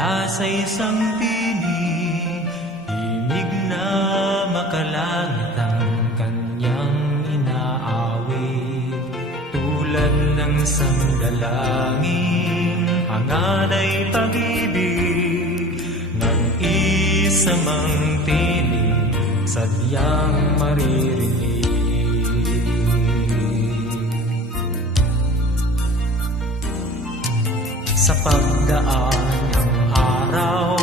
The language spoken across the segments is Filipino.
mula sa isang tinig, himig na makalangit ang kanyang inaawit. Tulad ng sandalangin, hanganay pag-ibig, nag-isamang tinig, sadyang maririnig. Sa pagdaan ng araw,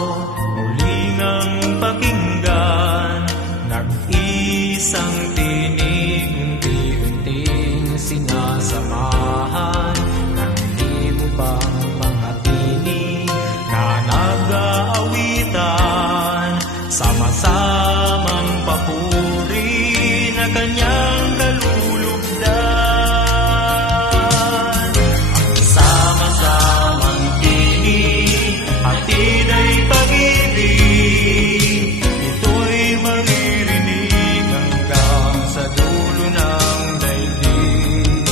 muling ang pakinggan, nag-isang tinig, unti-unting sinasamahan ng libo-libong mga tinig na nag-aawitan, sama-samang papuri na kanyang kalulugdan. Hatid ay pag-ibig, ito'y maririnig hanggang sa dulo ng daigdig.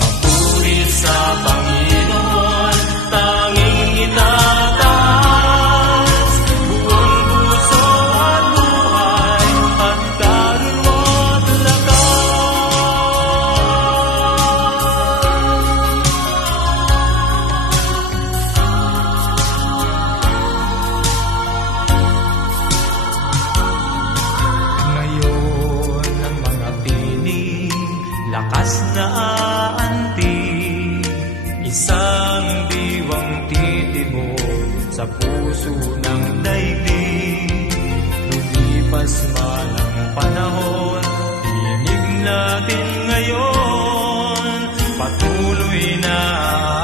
Papuri sa Panginoon, tanging itataas, buong puso at buhay, at kaluluwa't lakas. Lakas na aantig, isang diwang titibok sa puso ng daigdig. Lumipas man ang panahon, tinig natin ngayon, patuloy na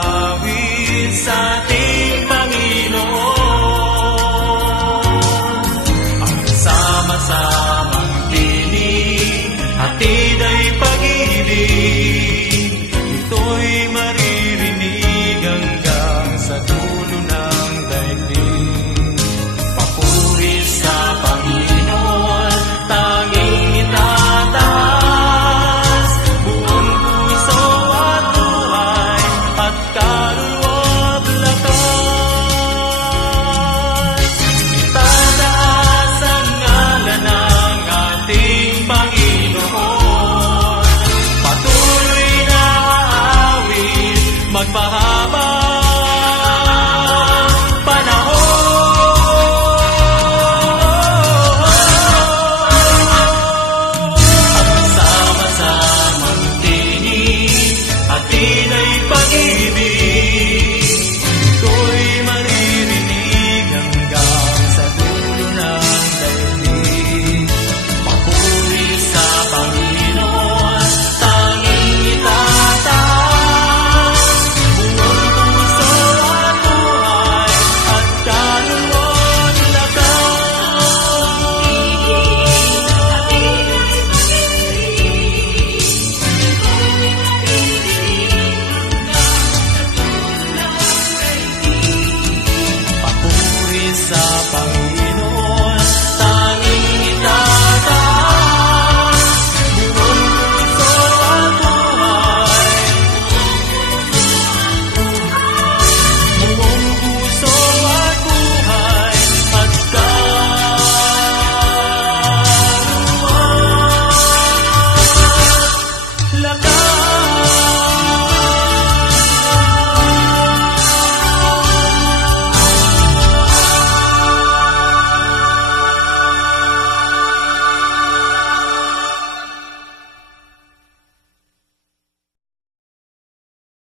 aawit sa ating Panginoon. Ang sama-samang tinig, hatid ay pag-ibig, ito'y maririnig hanggang sa dulo ng daigdig. Papuri sa Panginoon, tanging itataas, buong puso at buhay, at kaluluwa't lakas. Itataas ang ngalan ng ating Panginoon, patuloy na aawit, magpahaba panahon. Ang sama-samang tinig, hatid ay pag-ibig, ito'y maririnig hanggang sa dulo ng daigdig. Papuri sa Panginoon, tanging itataas, buong puso at buhay, at kaluluwa't lakas. Papuri sa Panginoon.